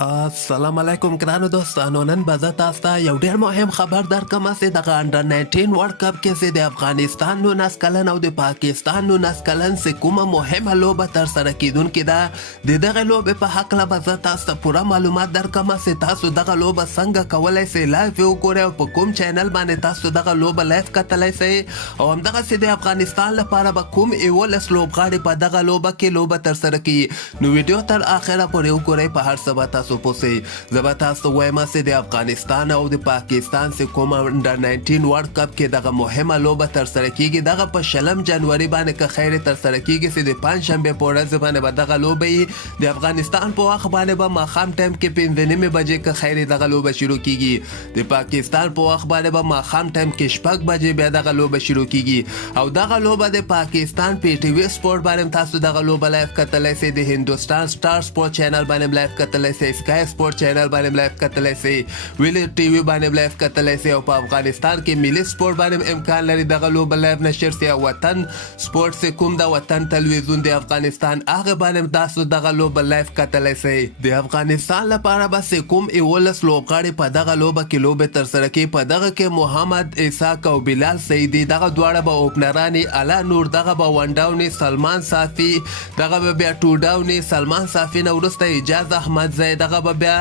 السلام علیکم ګرانو دوستانو. نن به زه تاسو ته یو ډېر مهم خبر درکړم چې دغه انډر 19 ورلډ کپ کې چې د افغانستان 19 کلن او د پاکستان 19 کلن چې کومه مهمه لوبه ترسره کیدونکې ده د دغه لوبې په هکله به زه تاسو ته پوره معلومات درکړم چې تاسو دغه لوبه څنګه کولی شئ لایف وګورئ او په کوم چینل باندې تاسو دغه لوبه لایف کتلی شئ او همدغسې د افغانستان لپاره به کوم 11 لوبغاړي په دغه لوبه کې لوبه ترسره کړي. نو ویډیو تر آخره پورې وګورئ. په هر څه به تاسو پوسې زه به تاسو ته وایم چې د افغانستان او د پاکستان چې کوم انډر 19 ورلډ کپ کې دغه مهمه لوبه ترسره کیږي دغه په 6 جنوري باندې که خیر ترسره کیږي چې د پنجشنبې په ورځ باندې به دغه لوبه د افغانستان په وخت باندې به ماښام ټایم کې 5:30 بجې که خیر دغه لوبه شروع کیږي. د پاکستان په وخت باندې به ماښام ټایم کې 6 بجې بیا دغه لوبه شروع کیږي او دغه لوبه د پاکستان پی ټي وی سپورت باندې تاسو دغه لوبه لایف کتلی شئ. د هندوستان سټار سپورت چینل باندې لایف کتلی شئ، سکای سپورت چینل باندې لایف کتلی شئ، ویلی ټي وی باندې لایف کتلی شئ او په افغانستان کې ملي سپورت باندې امکان لري دغه لوبه لایف نشر شي. وطن سپورت چې کوم د وطن تلویزیون د افغانستان هغه باندې تاسو دغه لوبه لایف کتلی شئ. د افغانستان لپاره به چې کوم 11 لوبغاړي په دغه لوبه کې لوبې ترسره کوي په دغه کې محمد اسحاق او بلال سعیدي دغه دواړه به اوپنراني، علا نور دغه به ون ډاوني، سلمان صافي دغه به بیا ټو ډاوني، سلمان صافي نه وروسته اجاز احمدزی دغه به بیا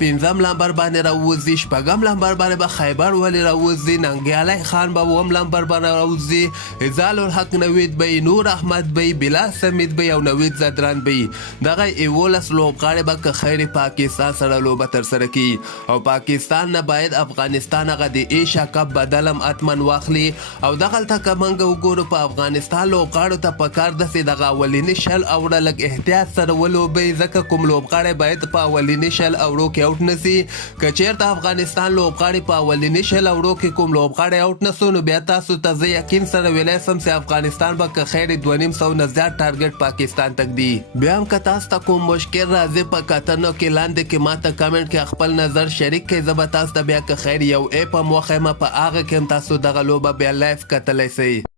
5م لمبر باندې راوځي، 6م لمبر باندې به خیبر ولی راوځي، ننګیالی خان به 1م لمبر باندې راوځي، ازال الحق نوید به، نور احمد به، بلال سمید به او نوید زدران به. دغه 11 لوبغاړي به که خیر پاکستان سره لوبه ترسره کړي او پاکستان نه باید افغانستان هغه د ایشیا کپ بدلم اتمن واخلي او دغلته که موږ وګورو په افغانستان لوبغاړو ته پکار ده چې دغه اولیني شل اوړه لږ احتیاط سره ولوبئ ځکه کوم لوبغاړی باید په اولیني شل اوړو کې اوټ نسي. که چیرته افغانستان لوبغاړي په اولیني شل اوړو کې کوم لوبغاړی اوټ نسو نو بیا تاسو ته زه یقین سره ویلی سم چې افغانستان به که خیر 2.5 نه زیات ټارګټ پاکستان تک دی. بیا هم که تاسو ته کوم مشکل راځي په کتنو کې لاندې کې ماته کمنټ کې خپل نظر شریک کړئ. زه به تاسو ته بیا که خیر یو اپ هم وښیم په هغه کې هم تاسو دغه لوبه بیا لایف کتلی شئ.